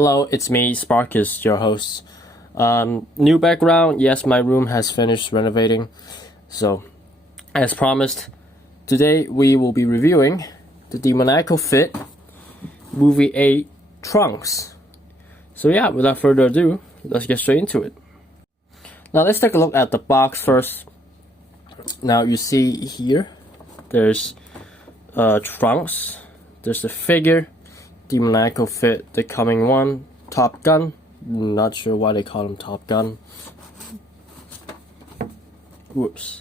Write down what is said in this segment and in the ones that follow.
Hello, it's me, Sparkus, your host. New background, yes, my room has finished renovating. So, as promised, today we will be reviewing the Demoniacal Fit Movie 8 Trunks. So yeah, without further ado, let's get straight into it. Now let's take a look at the box first. Now you see here, there's Trunks, there's the figure, Demoniacal Fit, the coming one, Top Gun. Not sure why they call him Top Gun. Whoops.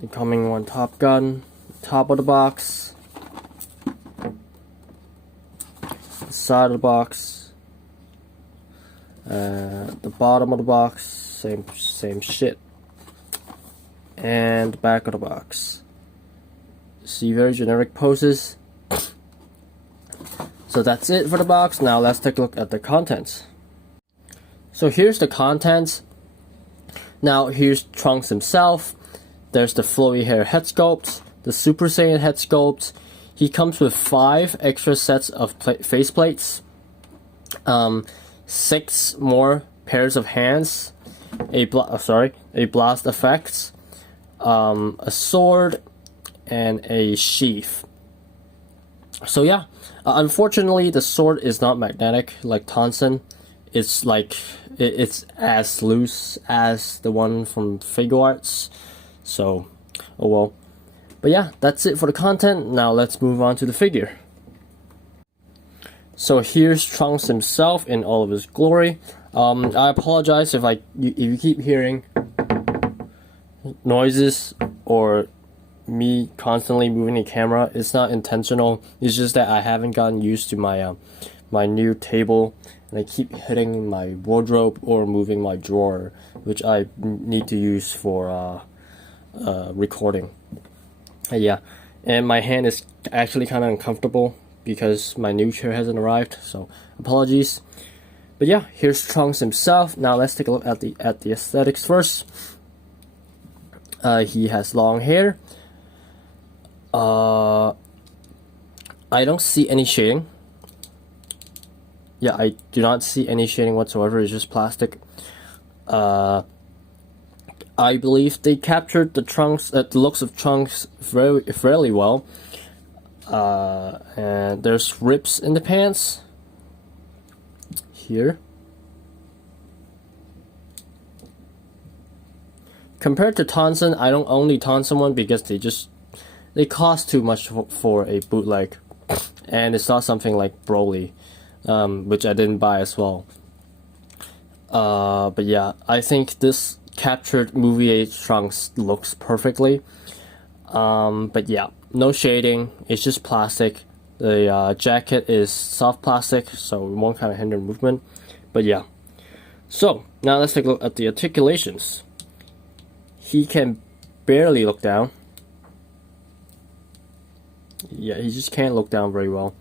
The coming one, Top Gun, top of the box, the side of the box, the bottom of the box, same shit, and the back of the box. See, very generic poses. So that's it for the box. Now let's take a look at the contents. So here's the contents. Now here's Trunks himself. There's the flowy hair head sculpt, the Super Saiyan head sculpt. He comes with 5 extra sets of face plates, 6 more pairs of hands, a blast effect, a sword, and a sheath. So yeah, unfortunately the sword is not magnetic like Tonson. It's like it's as loose as the one from Figure Arts. So, oh well. But yeah, that's it for the content. Now let's move on to the figure. So here's Trunks himself in all of his glory. I apologize if you keep hearing noises or me constantly moving the camera. It's not intentional. It's just that I haven't gotten used to my my new table, and I keep hitting my wardrobe or moving my drawer, which I need to use for recording. Yeah, and my hand is actually kind of uncomfortable because my new chair hasn't arrived, so apologies. But yeah, here's Trunks himself. Now let's take a look at the aesthetics first. He has long hair. I don't see any shading. Yeah, I do not see any shading whatsoever. It's just plastic. I believe they captured the Trunks, the looks of Trunks fairly well. And there's rips in the pants here. Compared to Tonson, I don't own the Tonson one because they cost too much for a bootleg, and it's not something like Broly, which I didn't buy as well. But yeah, I think this captured movie 8 Trunks looks perfectly. But yeah, no shading, it's just plastic. The jacket is soft plastic, so it won't kind of hinder movement. But yeah, so now let's take a look at the articulations. He can barely look down. Yeah, he just can't look down very well.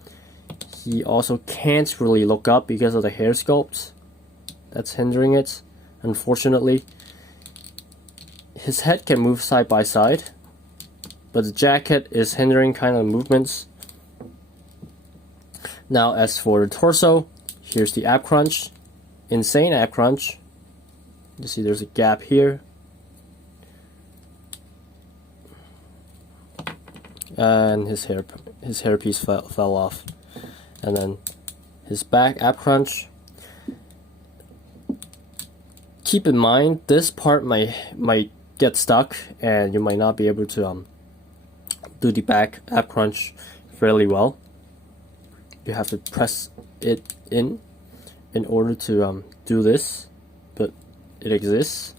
He also can't really look up because of the hair sculpt. That's hindering it, unfortunately. His head can move side by side, but the jacket is hindering kind of movements. Now as for the torso, here's the ab crunch. Insane ab crunch. You see there's a gap here. And his hairpiece fell off. And then his back ab crunch. Keep in mind, this part might get stuck, and you might not be able to do the back ab crunch fairly well. You have to press it in order to do this, but it exists.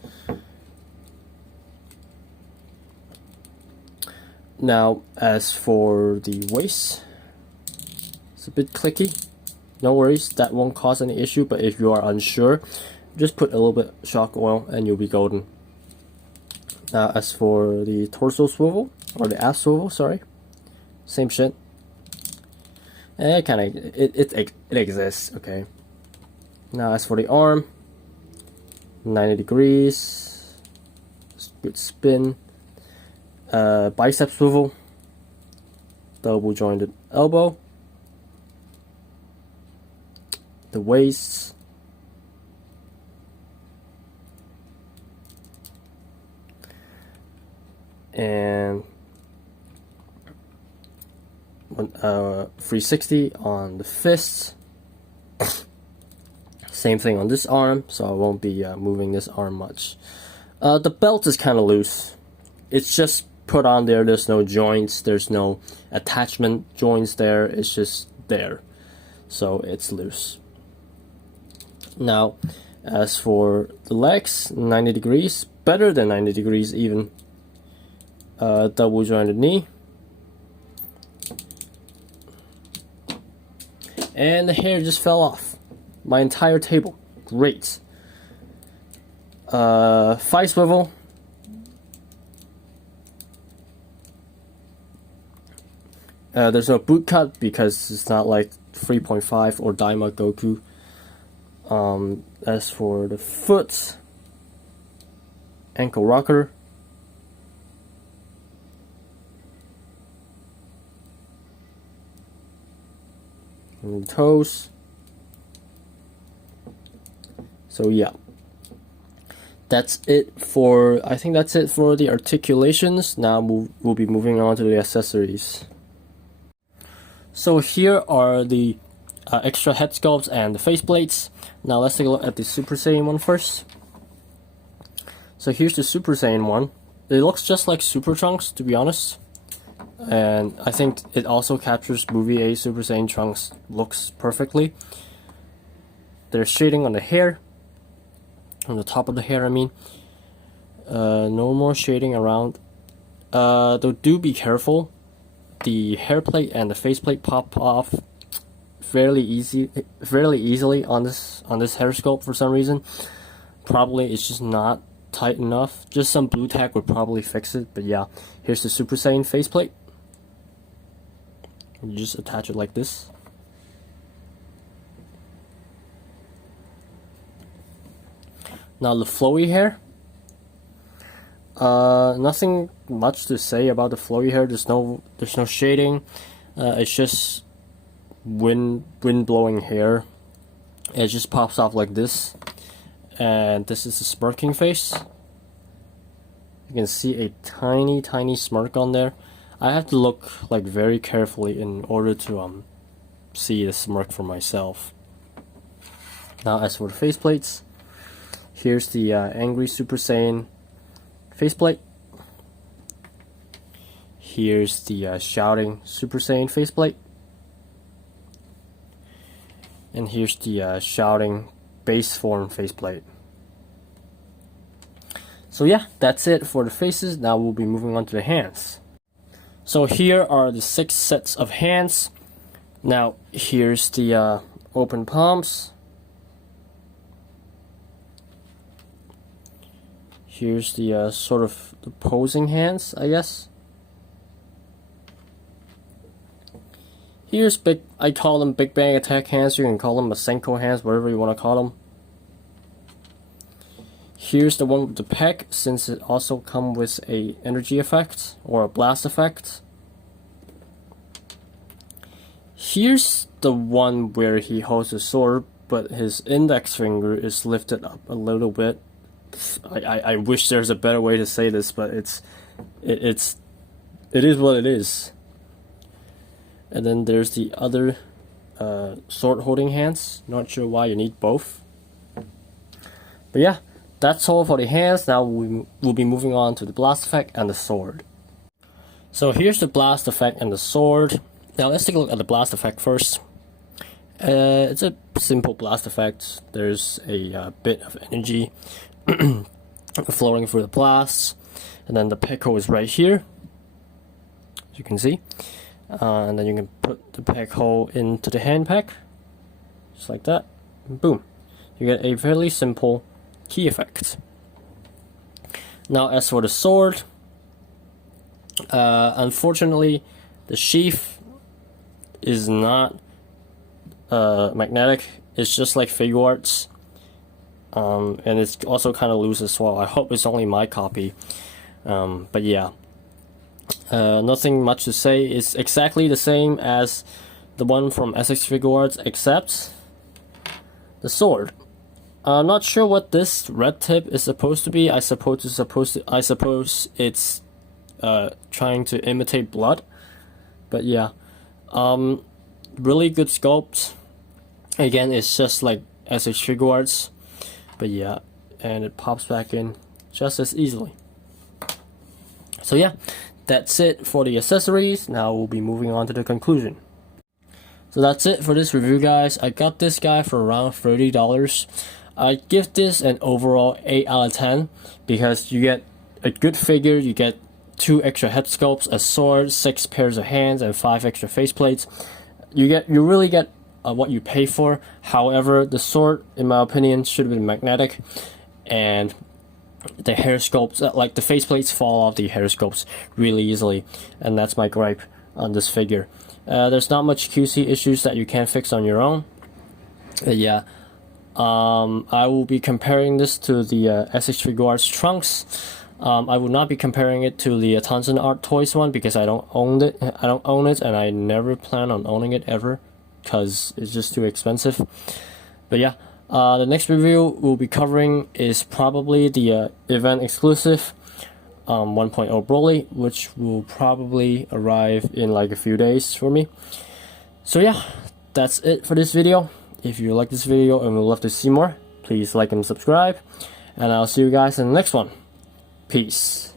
Now, as for the waist, it's a bit clicky. No worries, that won't cause any issue, but if you are unsure, just put a little bit of shock oil and you'll be golden. Now, as for the torso swivel, or the ass swivel, sorry, same shit. It exists, okay. Now, as for the arm, 90 degrees, good spin. Bicep swivel, double jointed elbow, the waists. And 360 on the fists. Same thing on this arm, so I won't be moving this arm much. The belt is kind of loose. It's just put on there. There's no joints. There's no attachment joints there. It's just there. So it's loose. Now, as for the legs, 90 degrees. Better than 90 degrees even. Double jointed knee. And the hair just fell off. My entire table. Great. 5 swivel. There's no boot cut because it's not like 3.5 or Daima Goku. As for the foot, ankle rocker. And the toes. So yeah, that's it for, I think that's it for the articulations. Now we'll be moving on to the accessories. So here are the extra head sculpts and the faceplates. Now let's take a look at the Super Saiyan one first. So here's the Super Saiyan one. It looks just like Super Trunks, to be honest. And I think it also captures movie A Super Saiyan Trunks looks perfectly. There's shading on the hair. On the top of the hair, I mean. No more shading around. Though do be careful. The hair plate and the faceplate pop off fairly easily on this hair sculpt for some reason. Probably it's just not tight enough. Just some blue tack would probably fix it. But yeah, here's the Super Saiyan faceplate. You just attach it like this. Now the flowy hair. Nothing much to say about the flowy hair. There's no shading. It's just wind blowing hair. It just pops off like this. And this is the smirking face. You can see a tiny smirk on there. I have to look like very carefully in order to see the smirk for myself. Now as for the faceplates, here's the angry Super Saiyan faceplate. Here's the shouting Super Saiyan faceplate. And here's the shouting base form faceplate. So yeah, that's it for the faces. Now we'll be moving on to the hands. So here are the 6 sets of hands. Now here's the open palms. Here's the sort of the posing hands, I guess. Here's big, I call them Big Bang Attack hands. You can call them Masenko hands, whatever you want to call them. Here's the one with the peg, since it also comes with a energy effect or a blast effect. Here's the one where he holds a sword, but his index finger is lifted up a little bit. I wish there's a better way to say this, but it is what it is. And then there's the other sword holding hands. Not sure why you need both. But yeah, that's all for the hands. Now we'll be moving on to the blast effect and the sword. So here's the blast effect and the sword. Now let's take a look at the blast effect first. It's a simple blast effect. There's a bit of energy flowing through the blast, and then the peg hole is right here, as you can see. And then you can put the peg hole into the hand pack, just like that, and boom, you get a fairly simple key effect. Now as for the sword, unfortunately the sheath is not magnetic. It's just like figure arts, and it's also kind of loose as well. I hope it's only my copy, but yeah. Nothing much to say. It's exactly the same as the one from Essex Figure Arts, except the sword. I'm not sure what this red tip is supposed to be. I suppose it's trying to imitate blood. But yeah, really good sculpt. Again, it's just like SH Figuarts. But yeah, and it pops back in just as easily. So yeah, that's it for the accessories. Now we'll be moving on to the conclusion. So that's it for this review, guys. I got this guy for around $30. I give this an overall 8 out of 10 because you get a good figure, you get 2 extra head sculpts, a sword, 6 pairs of hands, and 5 extra faceplates. You really get what you pay for. However, the sword, in my opinion, should have been magnetic, and the hair sculpts, like the faceplates, fall off the hair sculpts really easily, and that's my gripe on this figure. There's not much QC issues that you can fix on your own. Yeah. I will be comparing this to the SH Figuarts Trunks. I will not be comparing it to the Tanzan Art Toys one because I don't own it. And I never plan on owning it ever because it's just too expensive. But yeah, the next review we'll be covering is probably the event exclusive 1.0 Broly, which will probably arrive in like a few days for me. So yeah, that's it for this video. If you like this video and would love to see more, please like and subscribe. And I'll see you guys in the next one. Peace.